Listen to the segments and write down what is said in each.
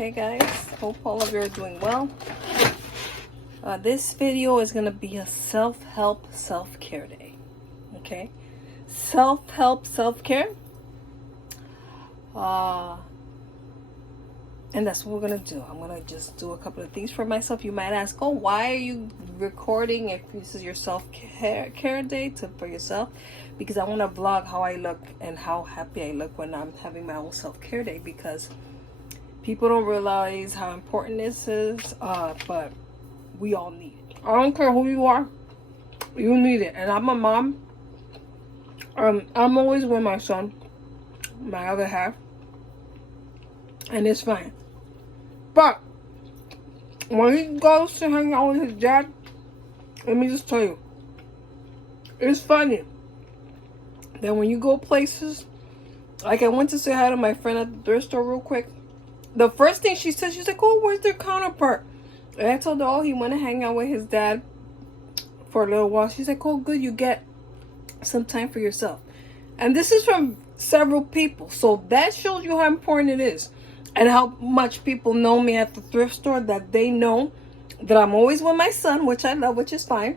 Okay guys, hope all of you are doing well. This video is going to be a self-help self-care day. Okay, self-help self-care, and that's what we're going to do. I'm going to just do a couple of things for myself. You might ask, oh, why are you recording if this is your self-care day for yourself? Because I want to vlog how I look and how happy I look when I'm having my own self-care day, because people don't realize how important this is, but we all need it. I don't care who you are, you need it. And I'm a mom. I'm always with my son, my other half, and it's fine. But when he goes to hang out with his dad, let me just tell you, it's funny that when you go places, like I went to say hi to my friend at the thrift store real quick. The first thing she said, she's like, oh, where's their counterpart? And I told her, oh, he went to hang out with his dad for a little while. She's like, oh, good, you get some time for yourself. And this is from several people. So that shows you how important it is. And how much people know me at the thrift store, that they know that I'm always with my son, which I love, which is fine.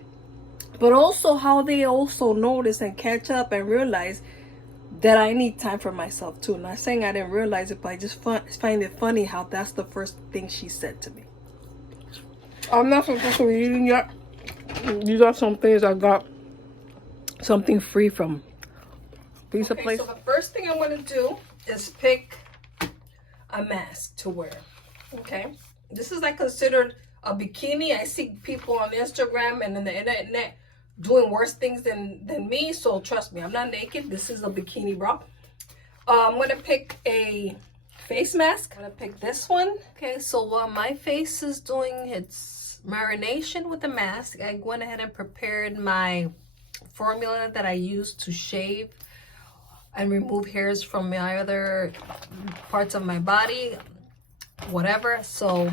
But also how they also notice and catch up and realize that I need time for myself too. Not saying I didn't realize it, but I just find it funny how that's the first thing she said to me. I'm not supposed to be eating yet. These are some things I got something free from Pizza Place. So the first thing I want to do is pick a mask to wear. Okay, this is like considered a bikini. I see people on Instagram and in the internet doing worse things than me, so trust me, I'm not naked. This is a bikini bra. I'm gonna pick a face mask. I'm gonna pick this one. Okay, so while my face is doing its marination with the mask, I went ahead and prepared my formula that I use to shave and remove hairs from my other parts of my body, whatever. So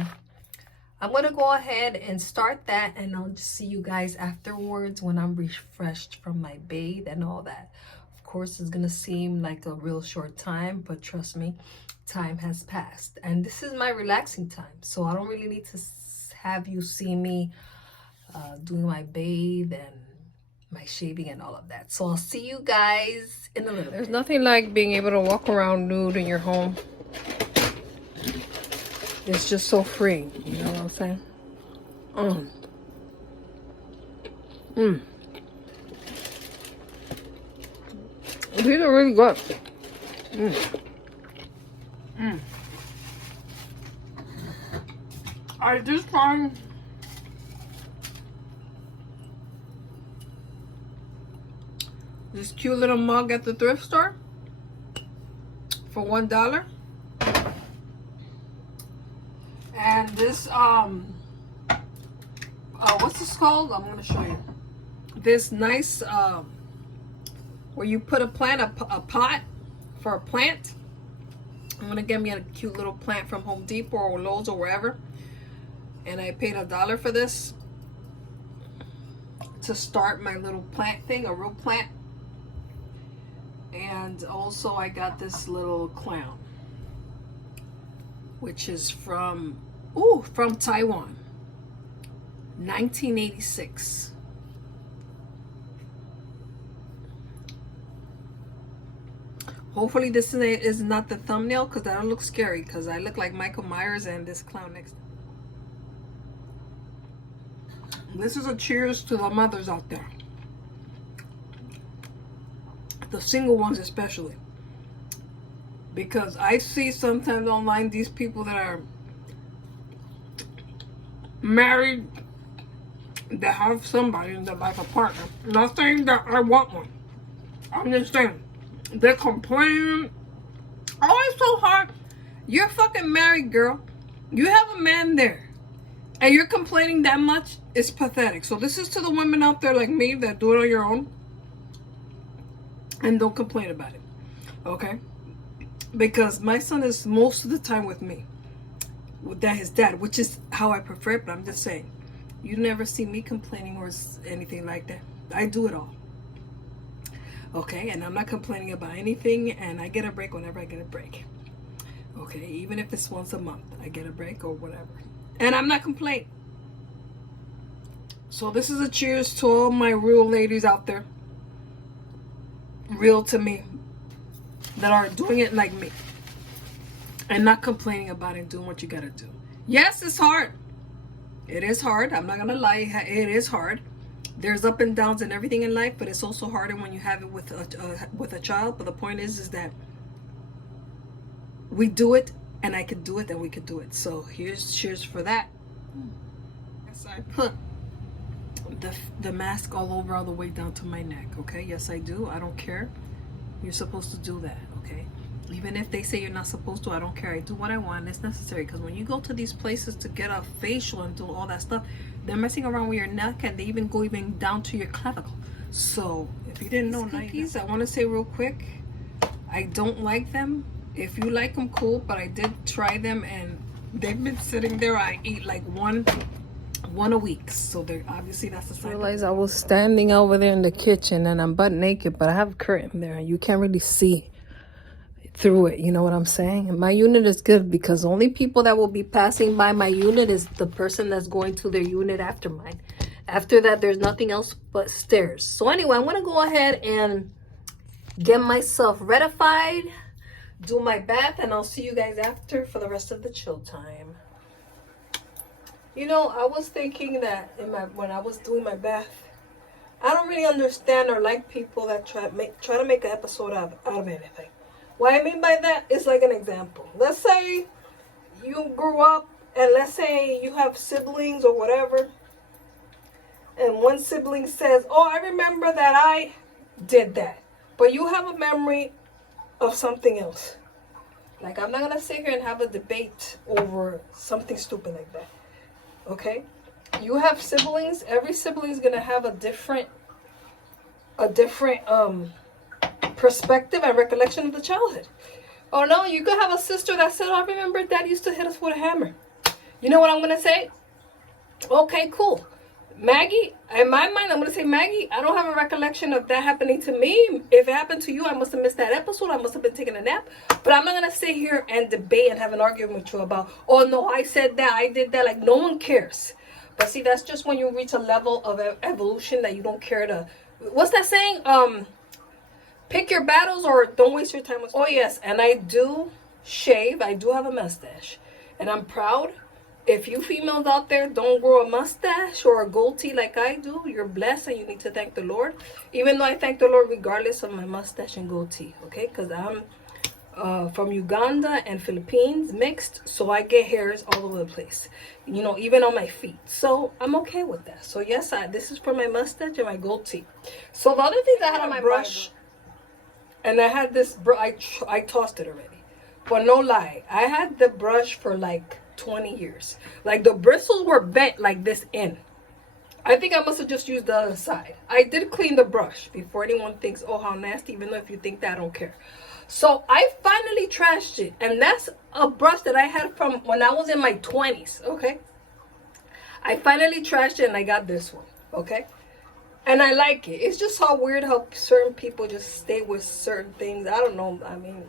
I'm gonna go ahead and start that, and I'll just see you guys afterwards when I'm refreshed from my bathe and all that. Of course, it's gonna seem like a real short time, but trust me, time has passed. And this is my relaxing time, so I don't really need to have you see me doing my bathe and my shaving and all of that. So I'll see you guys in a little bit. There's nothing like being able to walk around nude in your home. It's just so free, you know what I'm saying? These are really good. I just find this cute little mug at the thrift store for $1. And this, what's this called? I'm gonna show you. This nice, where you put a plant, a pot for a plant. I'm gonna get me a cute little plant from Home Depot or Lowe's or wherever. And I paid $1 for this to start my little plant thing, a real plant. And also I got this little clown, which is from Taiwan, 1986. Hopefully this is not the thumbnail, because that'll look scary, because I look like Michael Myers and this clown next. This is a cheers to the mothers out there, the single ones especially, because I see sometimes online these people that are married, that have somebody in their life, a partner. Not saying that I want one, I'm just saying they're complaining, oh, it's so hard. You're fucking married, girl, you have a man there, and you're complaining that much? It's pathetic. So this is to the women out there like me that do it on your own and don't complain about it, okay? Because my son is most of the time with me, with his dad, which is how I prefer it. But I'm just saying, you never see me complaining or anything like that. I do it all, okay? And I'm not complaining about anything, and I get a break whenever I get a break. Okay, even if it's once a month, I get a break or whatever. And I'm not complaining. So this is a cheers to all my real ladies out there. Real to me. That are doing it like me. And not complaining about it, doing what you gotta do. Yes, it's hard. It is hard. I'm not gonna lie. It is hard. There's up and downs and everything in life, but it's also harder when you have it with a child. But the point is that we do it, and I could do it, and we could do it. So here's cheers for that. Yes, I put the mask all over, all the way down to my neck. Okay, yes, I do. I don't care. You're supposed to do that. Okay, even if they say you're not supposed to, I don't care. I do what I want. It's necessary, because when you go to these places to get a facial and do all that stuff, they're messing around with your neck, and they even go down to your clavicle. So if you didn't know, cookies, I want to say real quick, I don't like them. If you like them, cool, but I did try them, and they've been sitting there. I eat like one a week, so they're obviously that's the sign. I realized I was standing over there in the kitchen, and I'm butt naked, but I have a curtain there, and you can't really see through it. You know what I'm saying? And my unit is good, because only people that will be passing by my unit is the person that's going to their unit after mine. After that, there's nothing else but stairs. So anyway, I'm gonna go ahead and get myself retified, do my bath, and I'll see you guys after for the rest of the chill time. You know, I was thinking that when I was doing my bath, I don't really understand or like people that try to make an episode out of anything. What I mean by that is like an example. Let's say you grew up, and let's say you have siblings or whatever, and one sibling says, "Oh, I remember that I did that," but you have a memory of something else. Like, I'm not gonna sit here and have a debate over something stupid like that. Okay, you have siblings. Every sibling is gonna have a different perspective and recollection of the childhood. Oh no, you could have a sister that said, "I remember Dad used to hit us with a hammer." You know what I'm gonna say? Okay, cool. Maggie, in my mind, I'm gonna say, Maggie, I don't have a recollection of that happening to me. If it happened to you, I must have missed that episode. I must have been taking a nap. But I'm not gonna sit here and debate and have an argument with you about, "Oh no, I said that, I did that." Like, no one cares. But see, that's just when you reach a level of evolution that you don't care to. What's that saying? Pick your battles, or don't waste your time with. Oh yes, and I do shave. I do have a mustache, and I'm proud. If you females out there don't grow a mustache or a goatee like I do, you're blessed, and you need to thank the Lord. Even though I thank the Lord regardless of my mustache and goatee, okay? Because I'm from Uganda and Philippines mixed, so I get hairs all over the place. You know, even on my feet. So I'm okay with that. So yes, this is for my mustache and my goatee. So the other things I had on my brush, and I had this, I tossed it already. But no lie, I had the brush for like 20 years. Like, the bristles were bent like this in. I think I must have just used the other side. I did clean the brush before anyone thinks, "Oh, how nasty," even though if you think that, I don't care. So I finally trashed it. And that's a brush that I had from when I was in my 20s, okay? I finally trashed it, and I got this one, okay? And I like it. It's just so weird how certain people just stay with certain things. I don't know. I mean,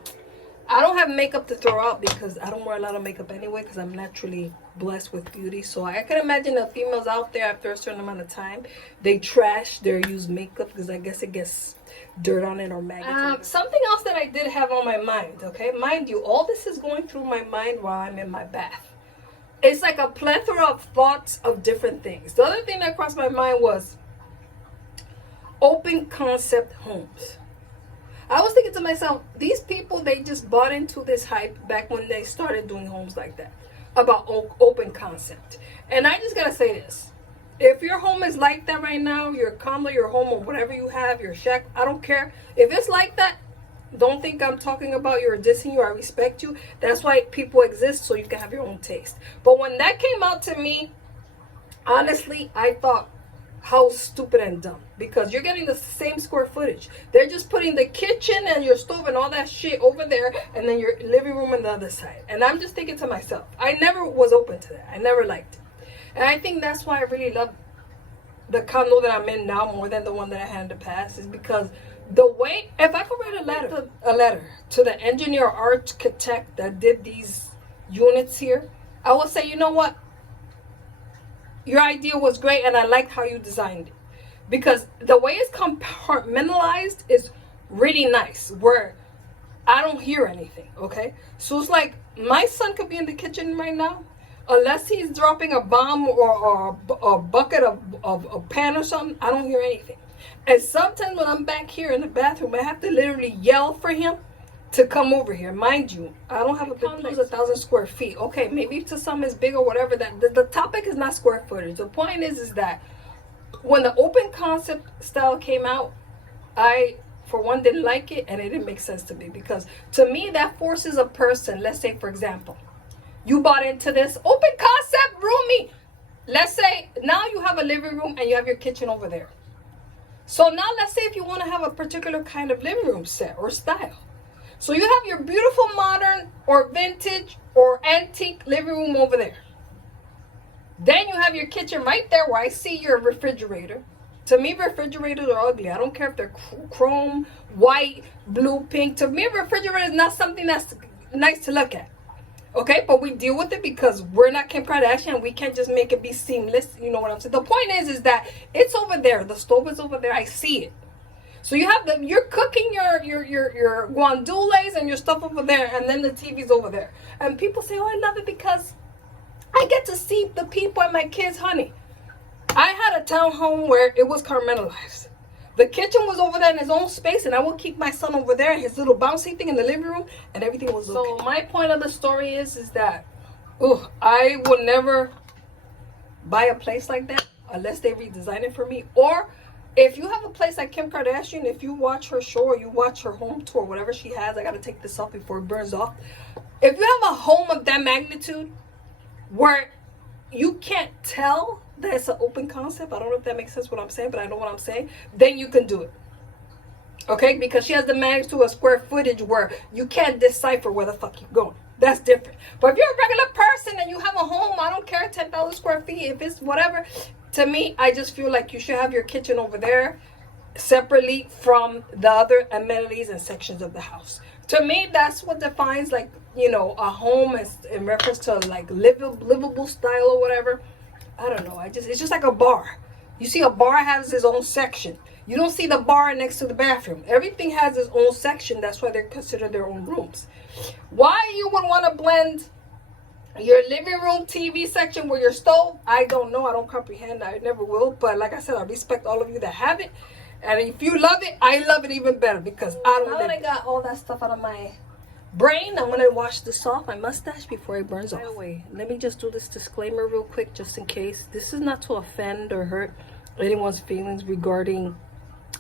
I don't have makeup to throw out, because I don't wear a lot of makeup anyway, because I'm naturally blessed with beauty. So I can imagine the females out there, after a certain amount of time, they trash their used makeup, because I guess it gets dirt on it or maggots. Something else that I did have on my mind, okay? Mind you, all this is going through my mind while I'm in my bath. It's like a plethora of thoughts of different things. The other thing that crossed my mind was open concept homes. I was thinking to myself, these people, they just bought into this hype back when they started doing homes like that, about open concept. And I just gotta say this. If your home is like that right now, your condo, your home, or whatever you have, your shack, I don't care. If it's like that, don't think I'm talking about you or dissing you. I respect you. That's why people exist, so you can have your own taste. But when that came out to me, honestly, I thought, how stupid and dumb, because you're getting the same square footage. They're just putting the kitchen and your stove and all that shit over there, and then your living room on the other side. And I'm just thinking to myself, I never was open to that. I never liked it. And I think that's why I really love the condo that I'm in now more than the one that I had in the past, is because The way, if I could write a letter to the engineer or architect that did these units here, I would say, you know what? Your idea was great and I liked how you designed it. Because the way it's compartmentalized is really nice, where I don't hear anything, okay? So it's like, my son could be in the kitchen right now, unless he's dropping a bomb or a bucket of a pan or something, I don't hear anything. And sometimes when I'm back here in the bathroom, I have to literally yell for him to come over here. Mind you, I don't have a big place, 1,000 square feet. Okay, maybe to some it's big or whatever. That the topic is not square footage. The point is that when the open concept style came out, I, for one, didn't like it, and it didn't make sense to me, because to me that forces a person, let's say for example, you bought into this open concept roomy. Let's say now you have a living room and you have your kitchen over there. So now let's say if you want to have a particular kind of living room set or style. So you have your beautiful modern or vintage or antique living room over there. Then you have your kitchen right there where I see your refrigerator. To me, refrigerators are ugly. I don't care if they're chrome, white, blue, pink. To me, a refrigerator is not something that's nice to look at. Okay, but we deal with it because we're not Kim Kardashian and we can't just make it be seamless. You know what I'm saying? The point is that it's over there. The stove is over there. I see it. So you have you're cooking your guandules and your stuff over there, and then the TV's over there. And people say, oh, I love it because I get to see the people and my kids, honey. I had a townhome where it was compartmentalized. The kitchen was over there in his own space, and I would keep my son over there, his little bouncy thing in the living room, and everything was okay. So my point of the story is that, I will never buy a place like that unless they redesign it for me. Or if you have a place like Kim Kardashian, if you watch her show or you watch her home tour, whatever she has, I got to take this off before it burns off. If you have a home of that magnitude where you can't tell that it's an open concept, I don't know if that makes sense what I'm saying, but I know what I'm saying, then you can do it. Okay? Because she has the magnitude of square footage where you can't decipher where the fuck you're going. That's different. But if you're a regular person and you have a home, I don't care, 10,000 square feet, if it's whatever, to me, I just feel like you should have your kitchen over there separately from the other amenities and sections of the house. To me, that's what defines, like, you know, a home is in reference to like livable style or whatever. I don't know. It's just like a bar. You see, a bar has its own section. You don't see the bar next to the bathroom. Everything has its own section. That's why they're considered their own rooms. Why you would want to blend your living room TV section with your stove, I don't know. I don't comprehend. I never will. But like I said, I respect all of you that have it. And if you love it, I love it even better because I don't. Now that I got all that stuff out of my brain, I'm gonna wash this off my mustache before it burns off. By the way, let me just do this disclaimer real quick, just in case. This is not to offend or hurt anyone's feelings regarding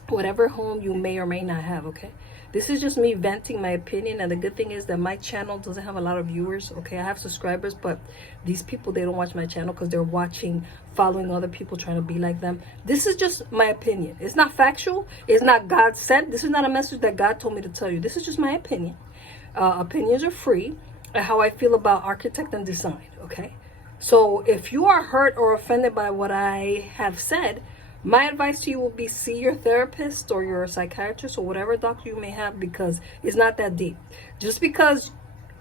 whatever home you may or may not have. Okay, this is just me venting my opinion, and the good thing is that my channel doesn't have a lot of viewers. Okay, I have subscribers, but these people, they don't watch my channel because they're watching, following other people, trying to be like them. This is just my opinion. It's not factual. It's not God sent. This is not a message that God told me to tell you. This is just my opinion. Opinions are free, and how I feel about architect and design. Okay, so if you are hurt or offended by what I have said, my advice to you will be see your therapist or your psychiatrist or whatever doctor you may have, because it's not that deep. Just because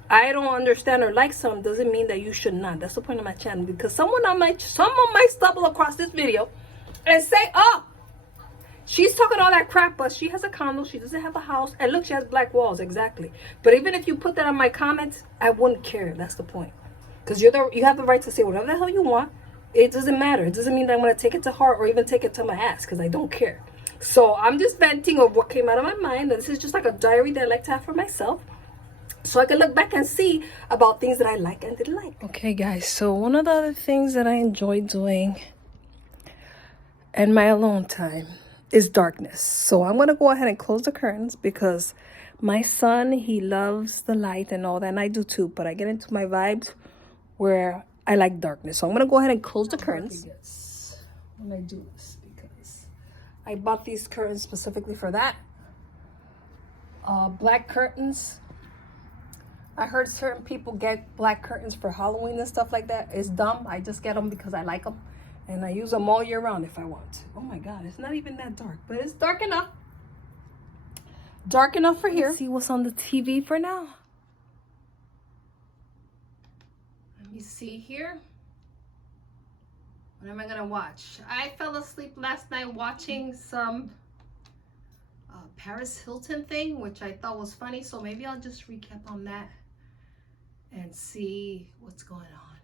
I don't understand or like some doesn't mean that you should not. That's the point of my channel, because someone might stumble across this video and say, oh, she's talking all that crap, but she has a condo, she doesn't have a house, and look, she has black walls. Exactly. But even if you put that on my comments, I wouldn't care. That's the point. Because you have the right to say whatever the hell you want. It doesn't matter. It doesn't mean that I'm going to take it to heart or even take it to my ass, because I don't care. So I'm just venting of what came out of my mind. This is just like a diary that I like to have for myself, so I can look back and see about things that I like and didn't like. Okay, guys. So one of the other things that I enjoy doing in my alone time is darkness. So I'm going to go ahead and close the curtains, because my son, he loves the light and all that, and I do too. But I get into my vibes where I like darkness. So I'm going to go ahead and close the curtains when I do this, because I bought these curtains specifically for that. Black curtains. I heard certain people get black curtains for Halloween and stuff like that. It's dumb. I just get them because I like them. And I use them all year round if I want to. Oh my God, it's not even that dark, but it's dark enough. dark enough for here. Let's see what's on the TV for now. Let me see here. What am I gonna watch? I fell asleep last night watching some Paris Hilton thing, which I thought was funny. So maybe I'll just recap on that and see what's going on.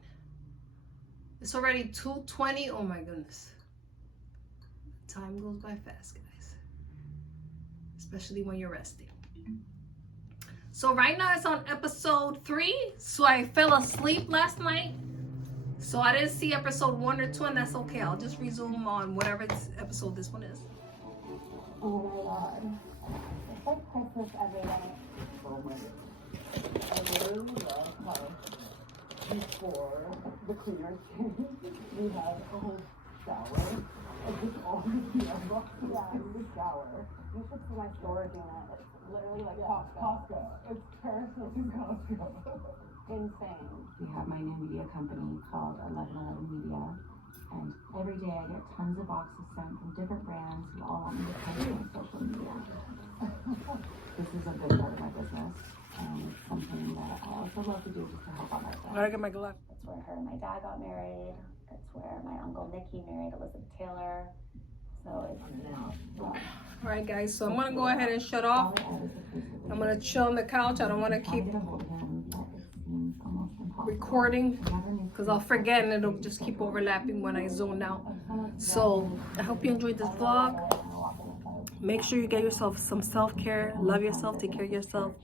It's already 2:20. Oh my goodness. Time goes by fast, guys. Especially when you're resting. So right now it's on episode 3. So I fell asleep last night. So I didn't see episode 1 or 2, and that's okay. I'll just resume on whatever episode this one is. Oh my god. It's like Christmas every day. Oh my god. I literally love how before the cleaners came, we had a whole shower. Like just all the PM boxes in the shower. You should see my storage unit. It's literally like Costco. It's Paris Hilton Costco. Insane. We have my new media company called 1111 Media, and every day I get tons of boxes sent from different brands who all want me to post on social media. This is a big part of my business, and it's something that I also love to do just to help out my I friends. gotta get my glove. That's where her and my dad got married. That's where my uncle Nicky married Elizabeth Taylor. So it's All right, guys. So I'm gonna go ahead and shut off. I'm gonna chill on the couch. I don't want to keep recording because I'll forget and it'll just keep overlapping when I zone out. So I hope you enjoyed this vlog. Make sure you get yourself some self-care. Love yourself. Take care of yourself.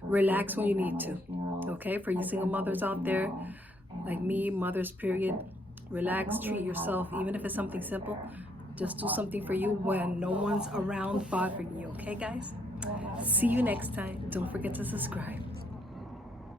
Relax when you need to. Okay, for you single mothers out there like me, mothers period, relax, treat yourself. Even if it's something simple, just do something for you when no one's around bothering you. Okay, guys? See you next time. Don't forget to subscribe.